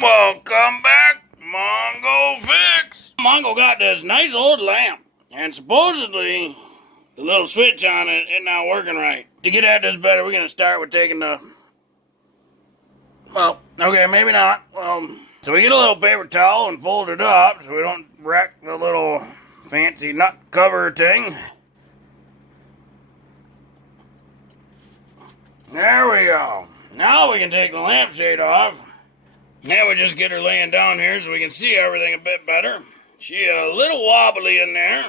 Welcome back, Mongo Fix. Mongo got this nice old lamp, and supposedly the little switch on it is not working right. To get at this better, we're gonna start with taking the, well, okay, maybe not. So we get a little paper towel and fold it up so we don't wreck the little fancy nut cover thing. There we go. Now we can take the lampshade off. Now we just get her laying down here so we can see everything a bit better. She a little wobbly in there.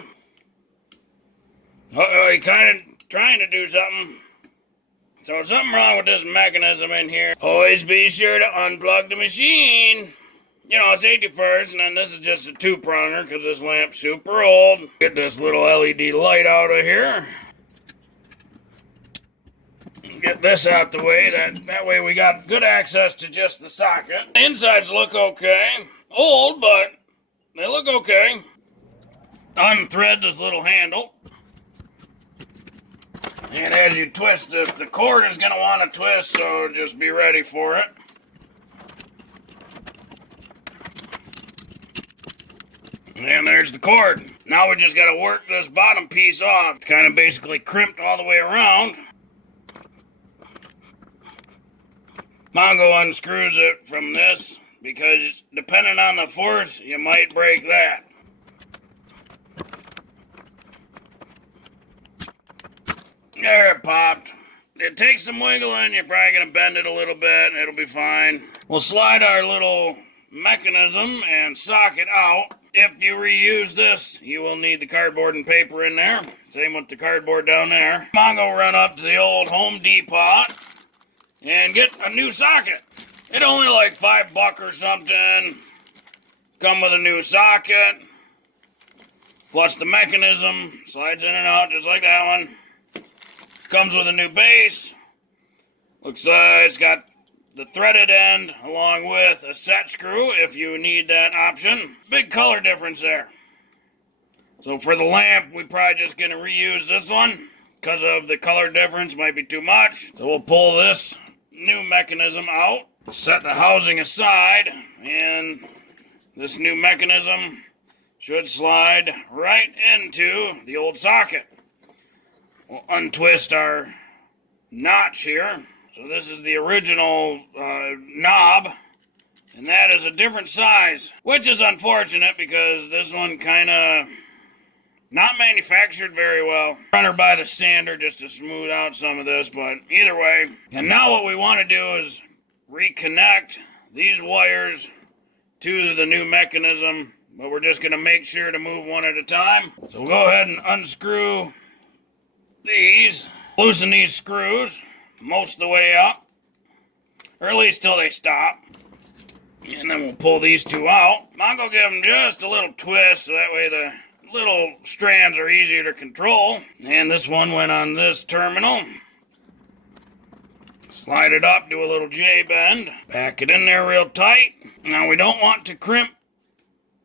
Uh-oh, he kind of trying to do something. So something wrong with this mechanism in here. Always be sure to unplug the machine. You know, safety first, and then this is just a two-pronger because this lamp's super old. Get this little LED light out of here. Get this out the way, that way we got good access to just the socket. The insides look okay. Old, but they look okay. Unthread this little handle. And as you twist this, the cord is going to want to twist, so just be ready for it. And there's the cord. Now we just got to work this bottom piece off. It's kind of basically crimped all the way around. Mongo unscrews it from this because depending on the force, you might break that. There it popped. It takes some wiggling. You're probably going to bend it a little bit and it'll be fine. We'll slide our little mechanism and socket out. If you reuse this, you will need the cardboard and paper in there. Same with the cardboard down there. Mongo run up to the old Home Depot and get a new socket. It only like $5 or something. Come with a new socket. Plus the mechanism. Slides in and out just like that one. Comes with a new base. Looks like it's got the threaded end along with a set screw if you need that option. Big color difference there. So for the lamp, we're probably just going to reuse this one. Because of the color difference, might be too much. So we'll pull this new mechanism out, set the housing aside, and this new mechanism should slide right into the old socket. We'll untwist our notch here. So this is the original knob, and that is a different size, which is unfortunate because this one kind of not manufactured very well. Run her by the sander just to smooth out some of this, but either way. And now what we want to do is reconnect these wires to the new mechanism, but we're just going to make sure to move one at a time. So we'll go ahead and unscrew these, loosen these screws most of the way up, or at least till they stop. And then we'll pull these two out. Mongo give them just a little twist so that way the little strands are easier to control. And this one went on this terminal. Slide it up, do a little J-bend. Back it in there real tight. Now we don't want to crimp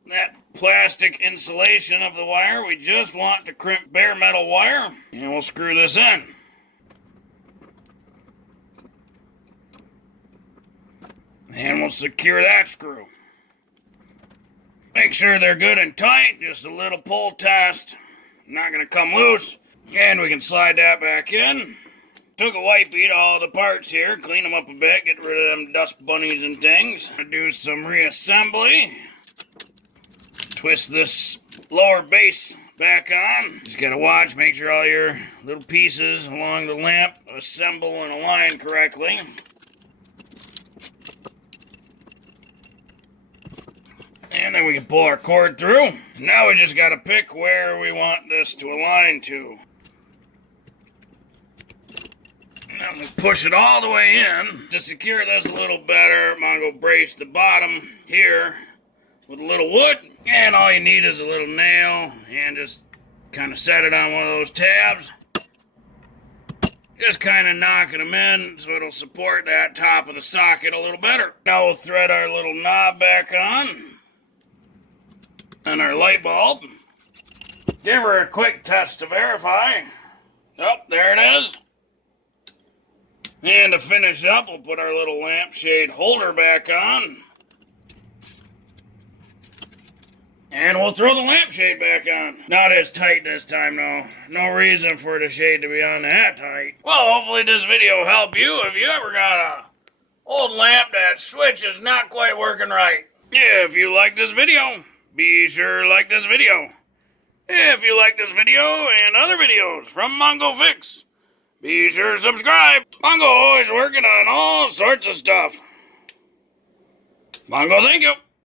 that plastic insulation of the wire. We just want to crimp bare metal wire. And we'll screw this in. And we'll secure that screw. Make sure they're good and tight, just a little pull test. Not going to come loose. And we can slide that back in. Took a wipe beat all the parts here, clean them up a bit, get rid of them dust bunnies and things. Do some reassembly. Twist this lower base back on. Just got to watch, make sure all your little pieces along the lamp assemble and align correctly. And then we can pull our cord through. Now we just got to pick where we want this to align to. Now we'll push it all the way in. To secure this a little better, Mongo brace the bottom here with a little wood. And all you need is a little nail and just kind of set it on one of those tabs. Just kind of knocking them in so it'll support that top of the socket a little better. Now we'll thread our little knob back on. And our light bulb. Give her a quick test to verify. Oh, there it is. And to finish up, we'll put our little lampshade holder back on. we'll throw the lampshade back on. Not as tight this time, though. No reason for the shade to be on that tight. Well, hopefully this video will help you if you ever got a old lamp that switch is not quite working right. If you like this video, be sure to like this video. If you like this video and other videos from Mongo Fix, be sure to subscribe. Mongo always working on all sorts of stuff. Mongo, thank you.